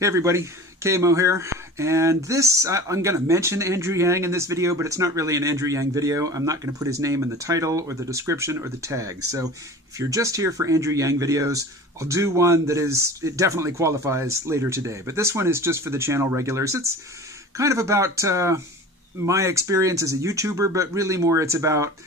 Hey everybody, KMO here, and I'm going to mention Andrew Yang in this video, but it's not really an Andrew Yang video. I'm not going to put his name in the title or the description or the tag. So if you're just here for Andrew Yang videos, I'll do one it definitely qualifies later today. But this one is just for the channel regulars. It's kind of about my experience as a YouTuber, but really more it's about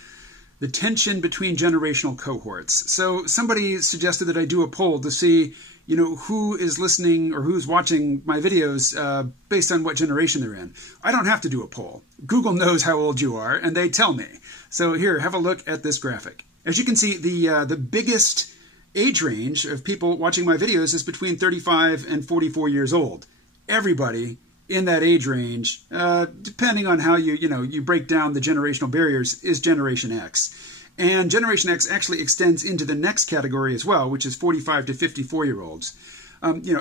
the tension between generational cohorts. So somebody suggested that I do a poll to see who is listening or who's watching my videos based on what generation they're in. I don't have to do a poll. Google knows how old you are, and they tell me. So here, have a look at this graphic. As you can see, the biggest age range of people watching my videos is between 35 and 44 years old. Everybody in that age range, depending on how you break down the generational barriers, is Generation X. And Generation X actually extends into the next category as well, which is 45 to 54-year-olds.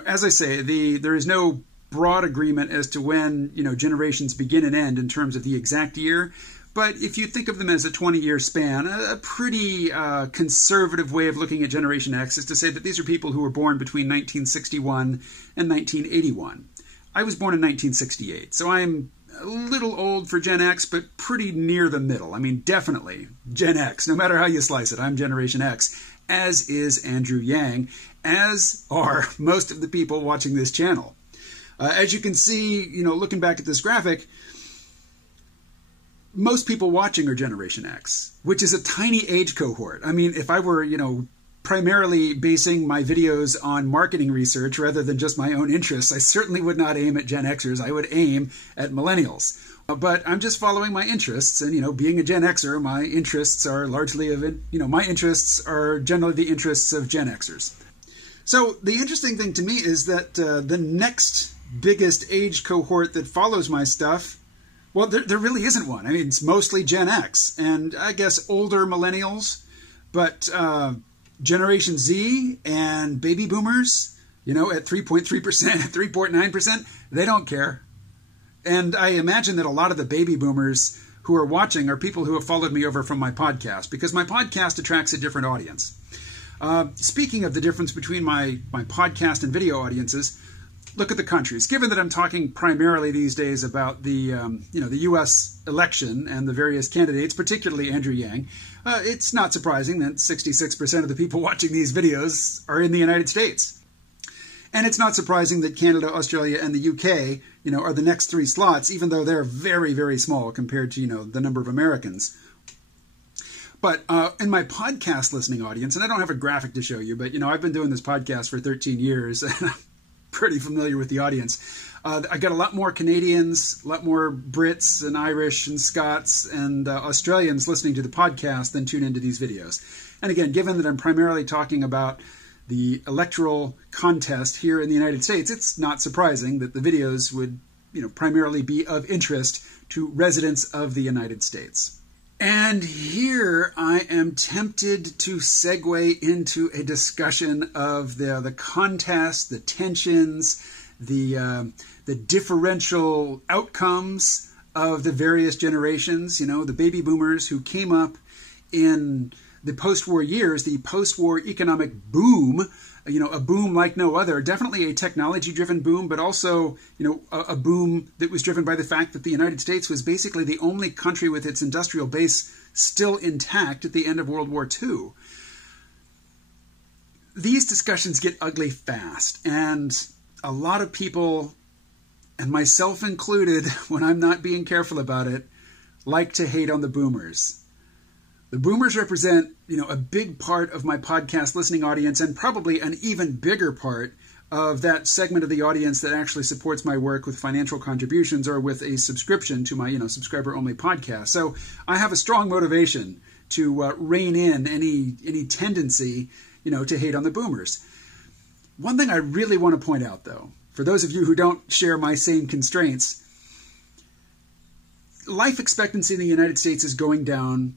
As I say, there is no broad agreement as to when generations begin and end in terms of the exact year. But if you think of them as a 20-year span, a pretty conservative way of looking at Generation X is to say that these are people who were born between 1961 and 1981. I was born in 1968, so I'm a little old for Gen X, but pretty near the middle. I mean, definitely Gen X. No matter how you slice it, I'm Generation X, as is Andrew Yang, as are most of the people watching this channel. As you can see, looking back at this graphic, most people watching are Generation X, which is a tiny age cohort. I mean, if I were, primarily basing my videos on marketing research rather than just my own interests, I certainly would not aim at Gen Xers. I would aim at millennials. But I'm just following my interests, and being a Gen Xer, my interests are largely my interests are generally the interests of Gen Xers. So the interesting thing to me is that the next biggest age cohort that follows my stuff, well, there really isn't one. I mean, it's mostly Gen X, and I guess older millennials, but Generation Z and baby boomers, at 3.3%, 3.9%, they don't care. And I imagine that a lot of the baby boomers who are watching are people who have followed me over from my podcast, because my podcast attracts a different audience. Speaking of the difference between my podcast and video audiences, look at the countries. Given that I'm talking primarily these days about the the U.S. election and the various candidates, particularly Andrew Yang, it's not surprising that 66% of the people watching these videos are in the United States. And it's not surprising that Canada, Australia, and the UK, are the next three slots, even though they're very, very small compared to, the number of Americans. But in my podcast listening audience, and I don't have a graphic to show you, but, I've been doing this podcast for 13 years, and I'm pretty familiar with the audience. I got a lot more Canadians, a lot more Brits and Irish and Scots and Australians listening to the podcast than tune into these videos. And again, given that I'm primarily talking about the electoral contest here in the United States, it's not surprising that the videos would, primarily be of interest to residents of the United States. And here I am tempted to segue into a discussion of the contest, the tensions, the differential outcomes of the various generations. The baby boomers who came up in the post-war years, the post-war economic boom, a boom like no other, definitely a technology-driven boom, but also, a boom that was driven by the fact that the United States was basically the only country with its industrial base still intact at the end of World War II. These discussions get ugly fast, and a lot of people, and myself included, when I'm not being careful about it, like to hate on the boomers. The boomers represent, a big part of my podcast listening audience, and probably an even bigger part of that segment of the audience that actually supports my work with financial contributions or with a subscription to my, subscriber-only podcast. So I have a strong motivation to rein in any tendency, to hate on the boomers. One thing I really want to point out, though, for those of you who don't share my same constraints, life expectancy in the United States is going down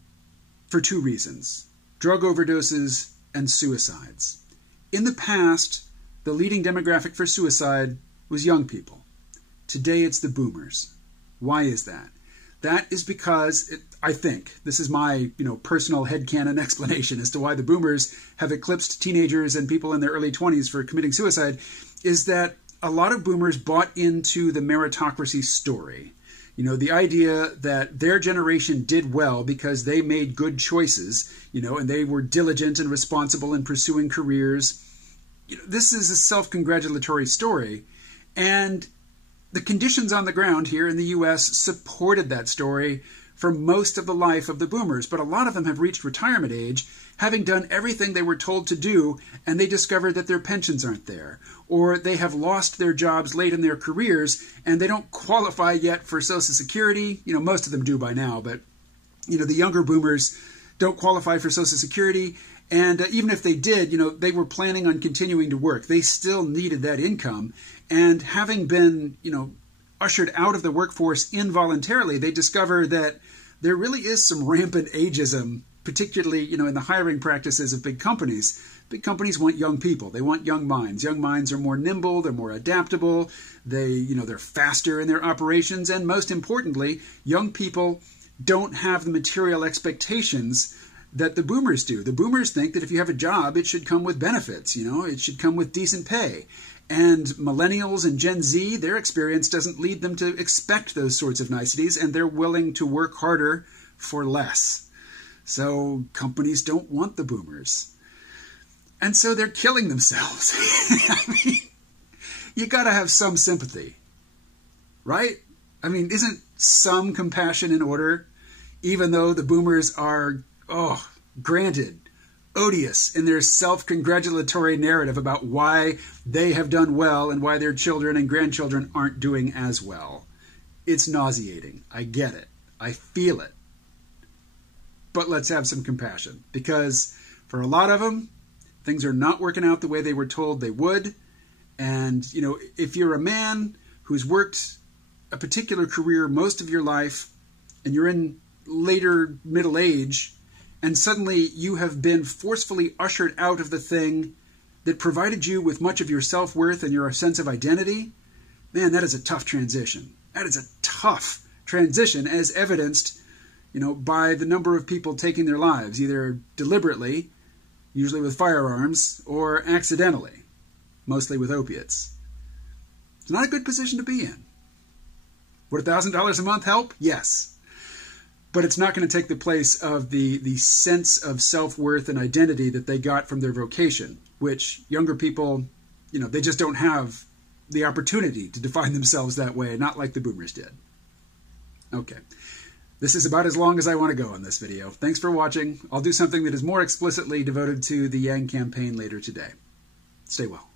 for two reasons: drug overdoses and suicides. In the past, the leading demographic for suicide was young people. Today, it's the boomers. Why is that? That is because, I think, this is my personal headcanon explanation as to why the boomers have eclipsed teenagers and people in their early 20s for committing suicide, is that a lot of boomers bought into the meritocracy story. You know, the idea that their generation did well because they made good choices, you know, and they were diligent and responsible in pursuing careers. You know, this is a self-congratulatory story, and the conditions on the ground here in the U.S. supported that story for most of the life of the boomers, but a lot of them have reached retirement age having done everything they were told to do, and they discover that their pensions aren't there, or they have lost their jobs late in their careers, and they don't qualify yet for Social Security. You know, most of them do by now, but, you know, the younger boomers don't qualify for Social Security, and even if they did, you know, they were planning on continuing to work. They still needed that income, and having been, you know, ushered out of the workforce involuntarily, they discover that there really is some rampant ageism, particularly, you know, in the hiring practices of big companies. Big companies want young people. They want young minds. Young minds are more nimble. They're more adaptable. They're faster in their operations. And most importantly, young people don't have the material expectations that the boomers do. The boomers think that if you have a job, it should come with benefits. You know, it should come with decent pay. And millennials and Gen Z, their experience doesn't lead them to expect those sorts of niceties, and they're willing to work harder for less. So companies don't want the boomers. And so they're killing themselves. I mean, you got to have some sympathy, right? I mean, isn't some compassion in order, even though the boomers are, granted, odious in their self-congratulatory narrative about why they have done well and why their children and grandchildren aren't doing as well. It's nauseating. I get it. I feel it. But let's have some compassion, because for a lot of them, things are not working out the way they were told they would. And, you know, if you're a man who's worked a particular career most of your life and you're in later middle age, and suddenly you have been forcefully ushered out of the thing that provided you with much of your self-worth and your sense of identity, man, that is a tough transition. That is a tough transition, as evidenced, you know, by the number of people taking their lives, either deliberately, usually with firearms, or accidentally, mostly with opiates. It's not a good position to be in. Would $1,000 a month help? Yes. But it's not going to take the place of the sense of self-worth and identity that they got from their vocation, which younger people, you know, they just don't have the opportunity to define themselves that way, not like the boomers did. Okay. This is about as long as I want to go on this video. Thanks for watching. I'll do something that is more explicitly devoted to the Yang campaign later today. Stay well.